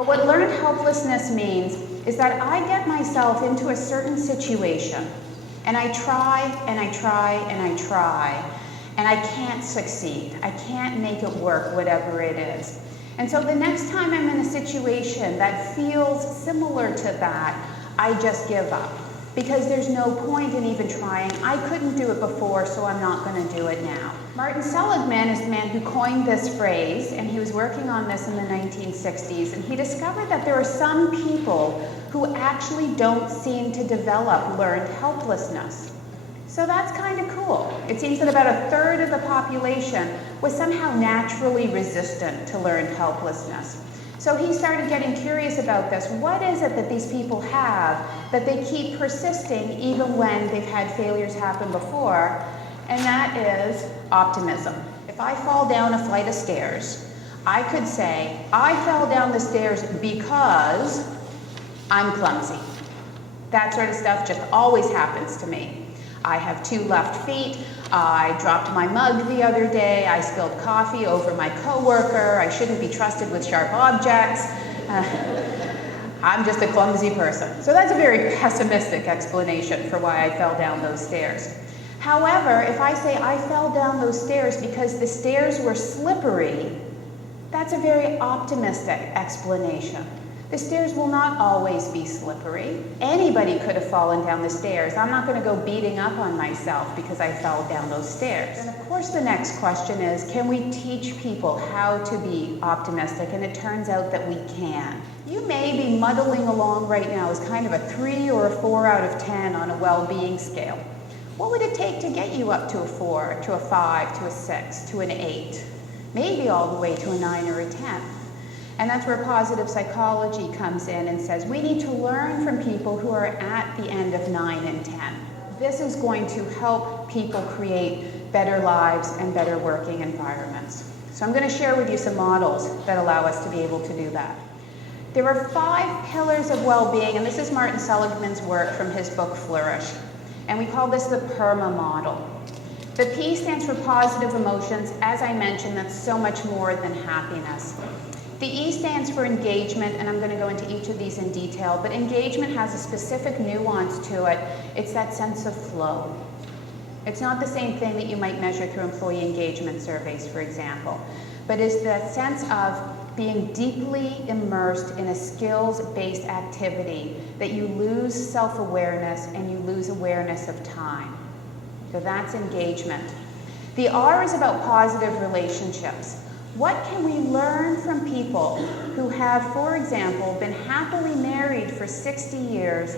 But what learned helplessness means is that I get myself into a certain situation, and I try, and I try, and I try, and I can't succeed. I can't make it work, whatever it is. And so the next time I'm in a situation that feels similar to that, I just give up. Because there's no point in even trying. I couldn't do it before, so I'm not going to do it now. Martin Seligman is the man who coined this phrase, and he was working on this in the 1960s, and he discovered that there are some people who actually don't seem to develop learned helplessness. So that's kind of cool. It seems that about a third of the population was somehow naturally resistant to learned helplessness. So he started getting curious about this. What is it that these people have that they keep persisting even when they've had failures happen before? And that is optimism. If I fall down a flight of stairs, I could say, I fell down the stairs because I'm clumsy. That sort of stuff just always happens to me. I have 2 left feet. I dropped my mug the other day. I spilled coffee over my coworker. I shouldn't be trusted with sharp objects. I'm just a clumsy person. So that's a very pessimistic explanation for why I fell down those stairs. However, if I say I fell down those stairs because the stairs were slippery, that's a very optimistic explanation. The stairs will not always be slippery. Anybody could have fallen down the stairs. I'm not going to go beating up on myself because I fell down those stairs. And of course the next question is, can we teach people how to be optimistic? And it turns out that we can. You may be muddling along right now as kind of a 3 or a 4 out of 10 on a well-being scale. What would it take to get you up to a 4, to a 5, to a 6, to an 8? Maybe all the way to a 9 or a 10. And that's where positive psychology comes in and says we need to learn from people who are at the end of 9 and 10. This is going to help people create better lives and better working environments. So I'm going to share with you some models that allow us to be able to do that. There are 5 pillars of well-being, and this is Martin Seligman's work from his book Flourish. And we call this the PERMA model. The P stands for positive emotions. As I mentioned, that's so much more than happiness. The E stands for engagement, and I'm going to go into each of these in detail, but engagement has a specific nuance to it. It's that sense of flow. It's not the same thing that you might measure through employee engagement surveys, for example, but it's the sense of being deeply immersed in a skills-based activity that you lose self-awareness and you lose awareness of time. So that's engagement. The R is about positive relationships. What can we learn from people who have, for example, been happily married for 60 years,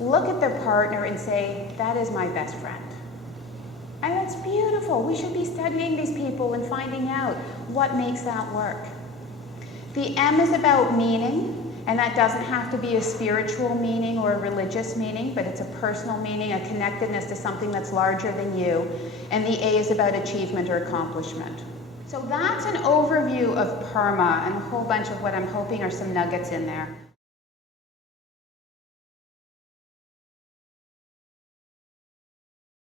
look at their partner and say, that is my best friend? And that's beautiful. We should be studying these people and finding out what makes that work. The M is about meaning, and that doesn't have to be a spiritual meaning or a religious meaning, but it's a personal meaning, a connectedness to something that's larger than you. And the A is about achievement or accomplishment. So that's an overview of PERMA and a whole bunch of what I'm hoping are some nuggets in there.